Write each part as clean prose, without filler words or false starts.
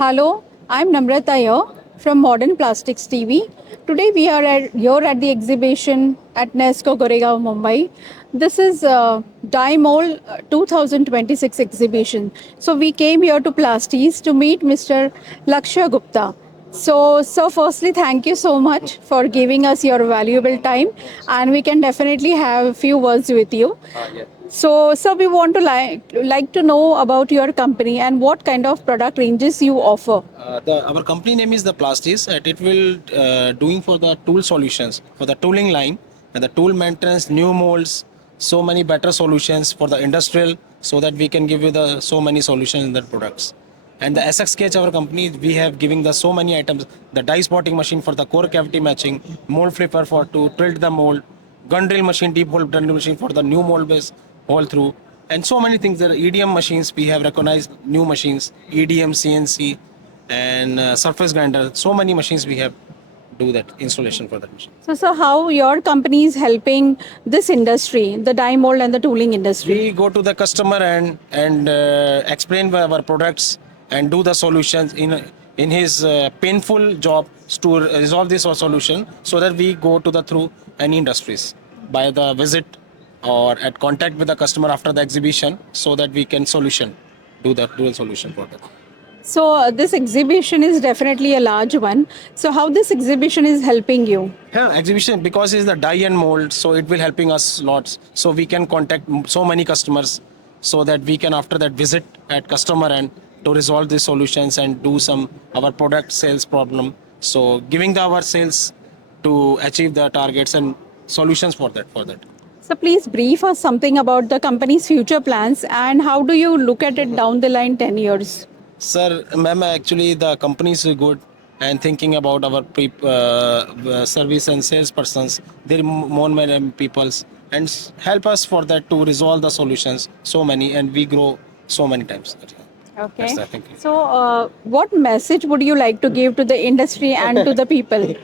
Hello, I'm Namrata here from Modern Plastics TV. Today we are here at the exhibition at Nesco Goregaon, Mumbai. This is Die Mold 2026 exhibition. So we came here to Plassteze to meet Mr. Lakshya Gupta. So firstly, thank you so much for giving us your valuable time, and we can definitely have a few words with you. So we want to like to know about your company and what kind of product ranges you offer. Our company name is the Plassteze, and it will doing for the tool solutions for the tooling line and the tool maintenance, new molds, so many better solutions for the industrial, so that we can give you the so many solutions in the products. And the 𝐏𝐸𝐺𝐻, our company, we have giving the so many items: the die spotting machine for the core cavity matching, mold flipper for to tilt the mold, gun drill machine, deep hole gun drill machine for the new mold base all through, and so many things. There are EDM machines, we have recognized new machines, EDM, CNC, and surface grinder. So many machines we have do that installation for that machine. So how your company is helping this industry, the die mold and the tooling industry? We go to the customer and explain our products and do the solutions in his painful job to resolve this solution, so that we go to the through any industries by the visit or at contact with the customer after the exhibition, so that we can do the dual solution for that. So this exhibition is definitely a large one. So how this exhibition is helping you? Yeah, exhibition, because it's the die and mold, so it will helping us lots. So we can contact so many customers, so that we can after that visit at customer end to resolve these solutions and do some our product sales problem. So giving our sales to achieve the targets and solutions for that. So please brief us something about the company's future plans and how do you look at it down the line 10 years? Sir, ma'am, actually the company is good and thinking about our service and sales persons. There are more many peoples and help us for that to resolve the solutions so many, and we grow so many times. Okay. That's thinking. So what message would you like to give to the industry and to the people?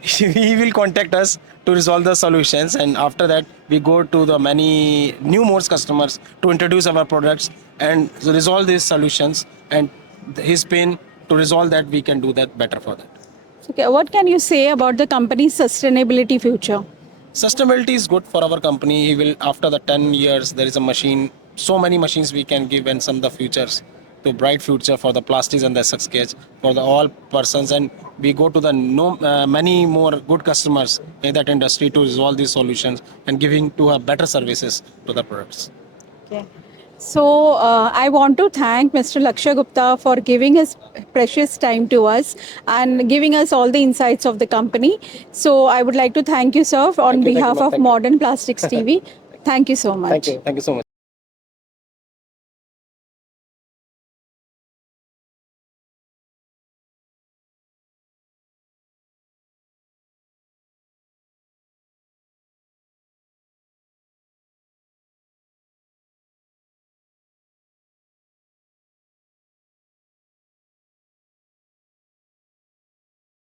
He will contact us to resolve the solutions, and after that we go to the many new more customers to introduce our products and resolve these solutions, and his pain to resolve that, we can do that better for that. Okay, what can you say about the company's sustainability future? Sustainability is good for our company. He will, after the 10 years, there is a machine, so many machines we can give, and some of the futures to bright future for the Plassteze and the 𝐏𝐸𝐺𝐻 for the all persons, and we go to the many more good customers in that industry to resolve these solutions and giving to better services to the products. Okay. So I want to thank Mr. Lakshya Gupta for giving his precious time to us and giving us all the insights of the company. So I would like to thank you, sir, on behalf of Modern Plastics TV. Thank you so much. Thank you so much.